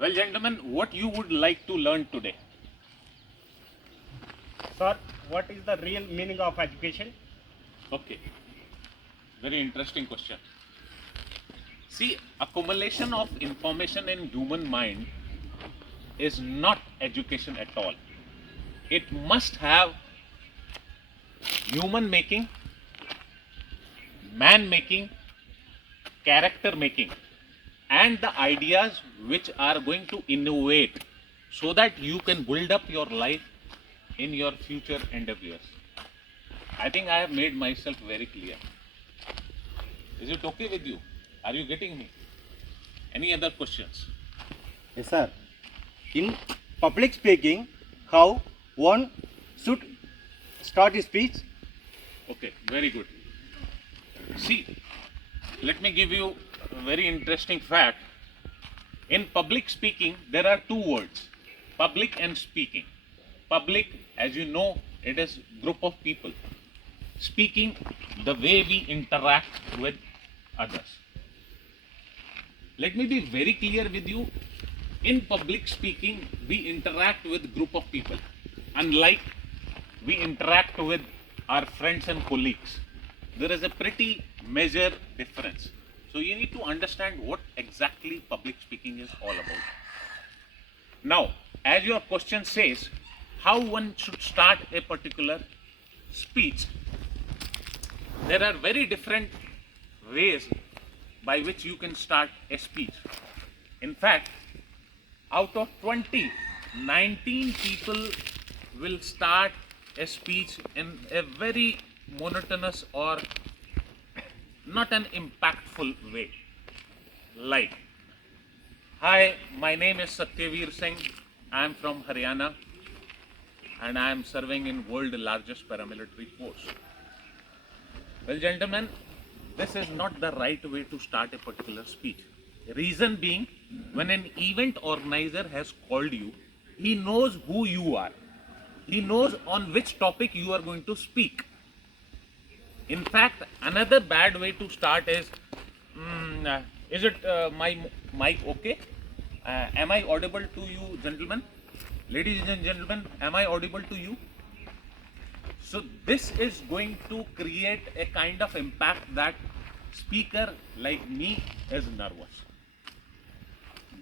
Well, gentlemen, what you would like to learn today? Sir, what is the real meaning of education? Okay, very interesting question. See, accumulation of information in human mind is not education at all. It must have human making, man making, character making, and the ideas which are going to innovate so that you can build up your life in your future endeavors. I think I have made myself very clear. Is it okay with you? Are you getting me? Any other questions? Yes, sir. In public speaking, how one should start his speech? Okay, very good. See, let me give you a very interesting fact. In public speaking, there are two words, public and speaking. Public, as you know, it is group of people. Speaking, the way we interact with others. Let me be very clear with you. In public speaking, we interact with group of people. Unlike we interact with our friends and colleagues, there is a pretty major difference. So you need to understand what exactly public speaking is all about. Now, as your question says, how one should start a particular speech, there are very different ways by which you can start a speech. In fact, out of 20, 19 people will start a speech in a very monotonous or not an impactful way. Like, hi, my name is Satyaveer Singh. I am from Haryana and I am serving in world largest paramilitary force. Well, gentlemen, this is not the right way to start a particular speech. Reason being, when an event organizer has called you, he knows who you are. He knows on which topic you are going to speak. In fact, another bad way to start is it my mic okay? Am I audible to you, gentlemen? Ladies and gentlemen, am I audible to you? So this is going to create a kind of impact that speaker like me is nervous.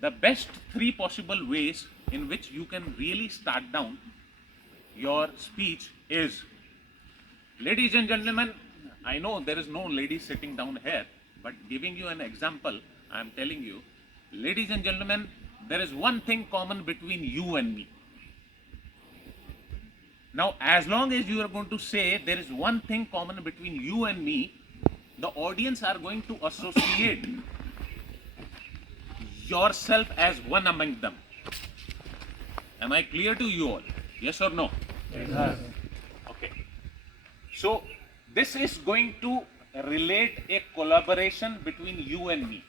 The best three possible ways in which you can really start down your speech is, ladies and gentlemen, I know there is no lady sitting down here, but giving you an example, I am telling you, ladies and gentlemen, there is one thing common between you and me. Now, as long as you are going to say there is one thing common between you and me, the audience are going to associate yourself as one among them. Am I clear to you all? Yes or no? Yes. Okay. So, this is going to relate a collaboration between you and me.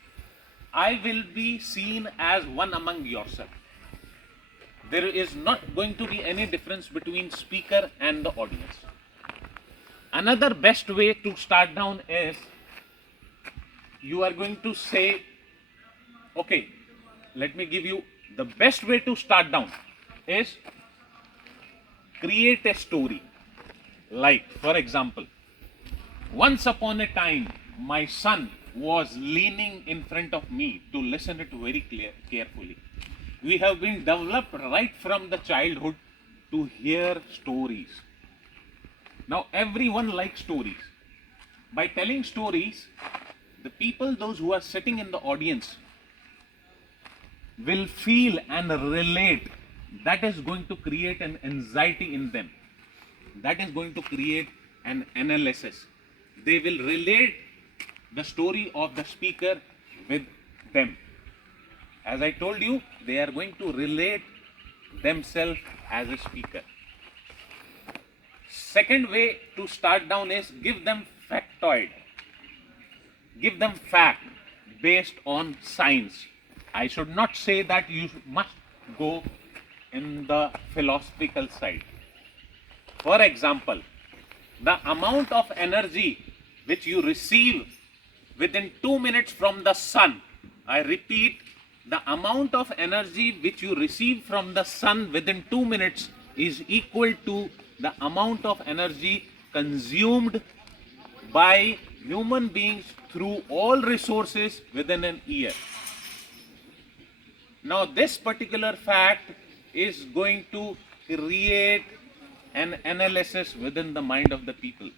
I will be seen as one among yourself. There is not going to be any difference between speaker and the audience. Another best way to start down is you are going to say, okay, let me give you the best way to start down is create a story. Like, for example, once upon a time, my son was leaning in front of me to listen it very carefully. We have been developed right from the childhood to hear stories. Now, everyone likes stories. By telling stories, the people, those who are sitting in the audience, will feel and relate. That is going to create an anxiety in them. That is going to create an analysis. They will relate the story of the speaker with them. As I told you, they are going to relate themselves as a speaker. Second way to start down is give them factoid. Give them fact based on science. I should not say that you must go in the philosophical side. For example, the amount of energy which you receive within 2 minutes from the sun, I repeat, the amount of energy which you receive from the sun within 2 minutes is equal to the amount of energy consumed by human beings through all resources within an year. Now, this particular fact is going to create an analysis within the mind of the people.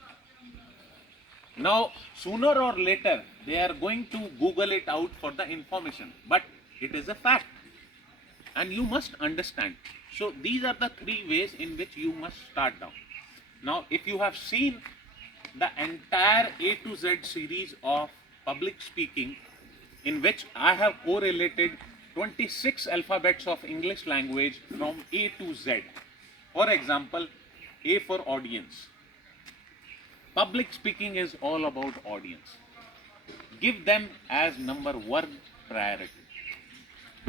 Now, sooner or later, they are going to Google it out for the information, but it is a fact, and you must understand. So, these are the 3 ways in which you must start down. Now, if you have seen the entire A to Z series of public speaking, in which I have correlated 26 alphabets of English language from A to Z. For example, A for audience. Public speaking is all about audience. Give them as number 1 priority.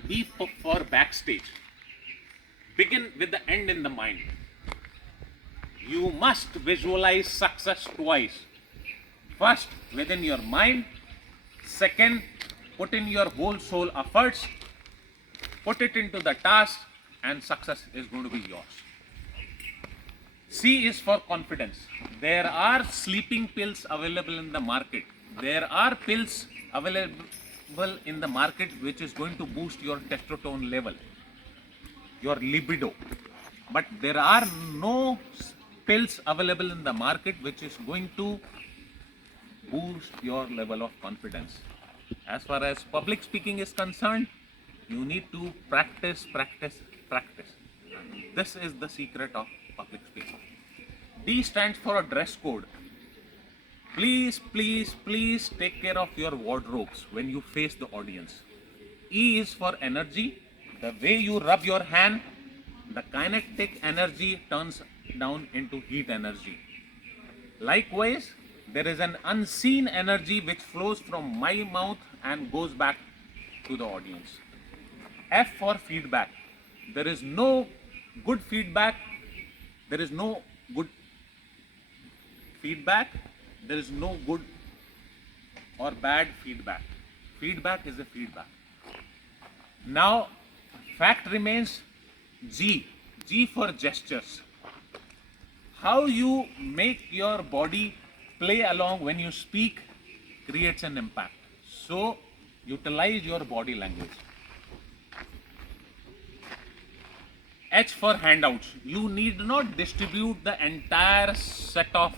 B for backstage. Begin with the end in the mind. You must visualize success twice. First, within your mind. Second, put in your whole soul efforts. Put it into the task, and success is going to be yours. C is for confidence. There are sleeping pills available in the market. There are pills available in the market which is going to boost your testosterone level, your libido. But there are no pills available in the market which is going to boost your level of confidence. As far as public speaking is concerned, you need to practice. This is the secret of public speaking. D stands for a dress code. Please take care of your wardrobes when you face the audience. E is for energy. The way you rub your hand, the kinetic energy turns down into heat energy. Likewise, there is an unseen energy which flows from my mouth and goes back to the audience. F for feedback. There is no good feedback. There is no good feedback. There is no good or bad feedback. Feedback is a feedback. Now, fact remains G. G for gestures. How you make your body play along when you speak creates an impact. So, utilize your body language. H for handouts. You need not distribute the entire set of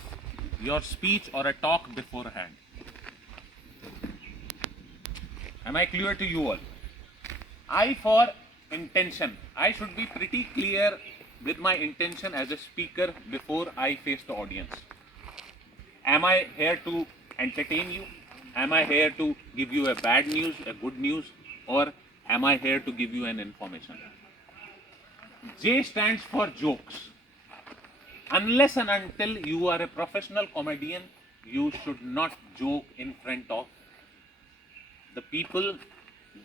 your speech or a talk beforehand. Am I clear to you all? I for intention. I should be pretty clear with my intention as a speaker before I face the audience. Am I here to entertain you? Am I here to give you a bad news, a good news, or am I here to give you an information? J stands for jokes. Unless and until you are a professional comedian, you should not joke in front of the people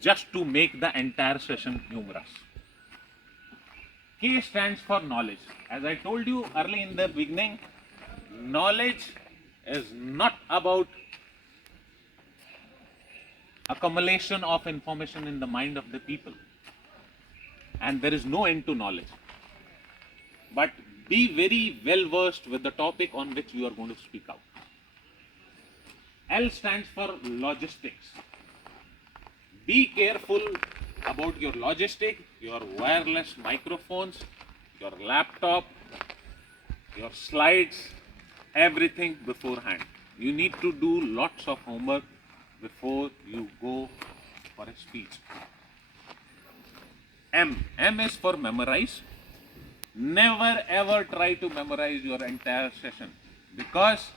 just to make the entire session humorous. K stands for knowledge. As I told you early in the beginning, knowledge is not about accumulation of information in the mind of the people, and there is no end to knowledge. But be very well versed with the topic on which you are going to speak out. L stands for logistics. Be careful about your logistic, your wireless microphones, your laptop, your slides, everything beforehand. You need to do lots of homework before you go for a speech. M. M is for memorize. Never ever try to memorize your entire session because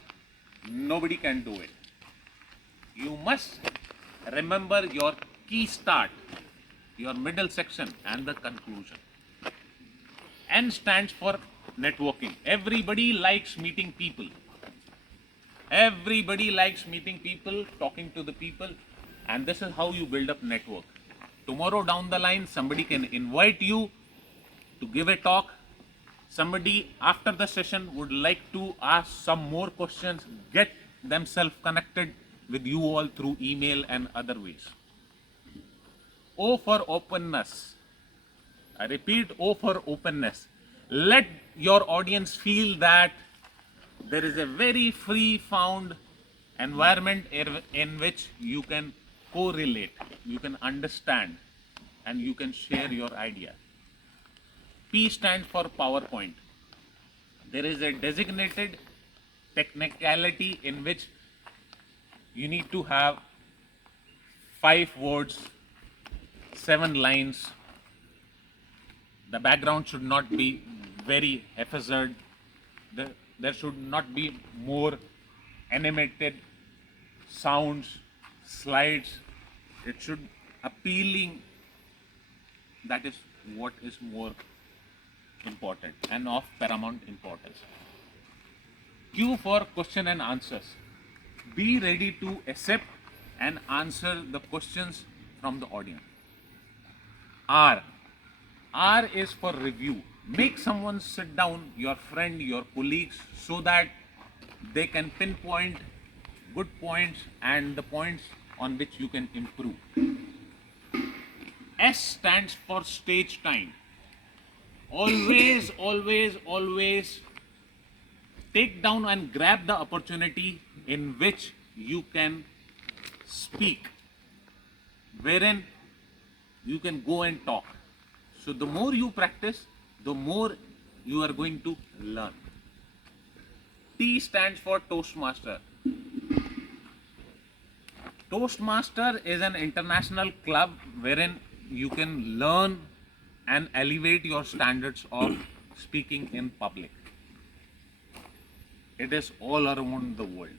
nobody can do it. You must remember your key start, your middle section, and the conclusion. N stands for networking. Everybody likes meeting people. Everybody likes meeting people, talking to the people, and this is how you build up network. Tomorrow down the line, somebody can invite you to give a talk. Somebody after the session would like to ask some more questions, get themselves connected with you all through email and other ways. O for openness. I repeat, O for openness. Let your audience feel that there is a very free found environment in which you can correlate, you can understand, and you can share your idea. P stands for PowerPoint. There is a designated technicality in which you need to have 5 words, 7 lines. The background should not be very haphazard. There should not be more animated sounds, slides. It should appealing. That is what is more important and of paramount importance. Q for question and answers. Be ready to accept and answer the questions from the audience. R. R is for review. Make someone sit down, your friend, your colleagues, so that they can pinpoint good points and the points on which you can improve. S stands for stage time. Always, always, always take down and grab the opportunity in which you can speak, wherein you can go and talk. So the more you practice, the more you are going to learn. T stands for Toastmaster. Toastmaster is an international club wherein you can learn and elevate your standards of speaking in public. It is all around the world.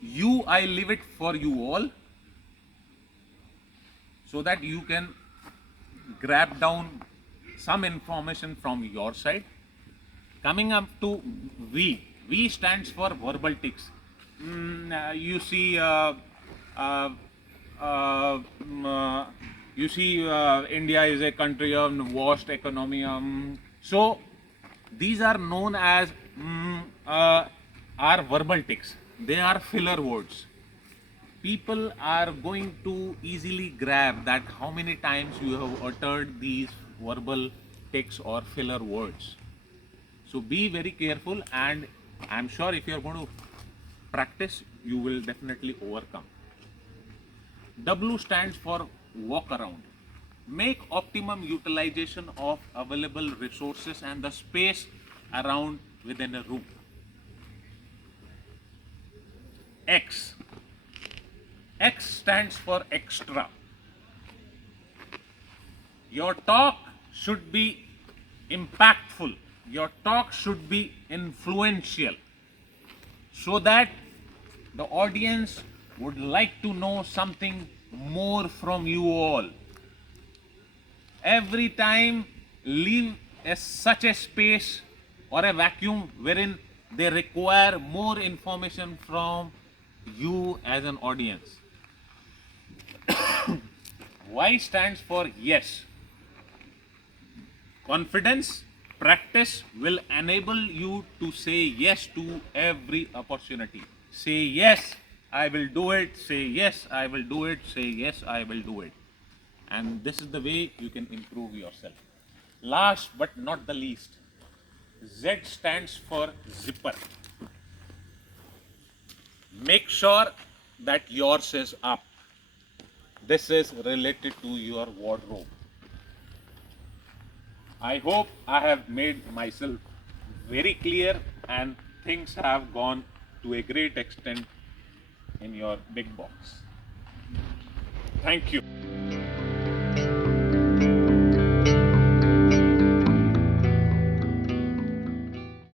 U, I leave it for you all, so that you can grab down some information from your side. Coming up to V. V stands for verbal tics. You see, India is a country of vast economy. So these are known as are verbal tics. They are filler words. People are going to easily grab that how many times you have uttered these verbal tics or filler words. So be very careful, and I'm sure if you're going to practice, you will definitely overcome. W stands for walk around. Make optimum utilization of available resources and the space around within a room. X. X stands for extra. Your talk should be impactful. Your talk should be influential, so that the audience would like to know something more from you all. Every time leave such a space or a vacuum wherein they require more information from you as an audience. Y stands for yes. Confidence, practice will enable you to say yes to every opportunity. Say yes, I will do it. Say yes, I will do it. Say yes, I will do it. And this is the way you can improve yourself. Last but not the least, Z stands for zipper. Make sure that yours is up. This is related to your wardrobe. I hope I have made myself very clear and things have gone to a great extent in your big box. Thank you.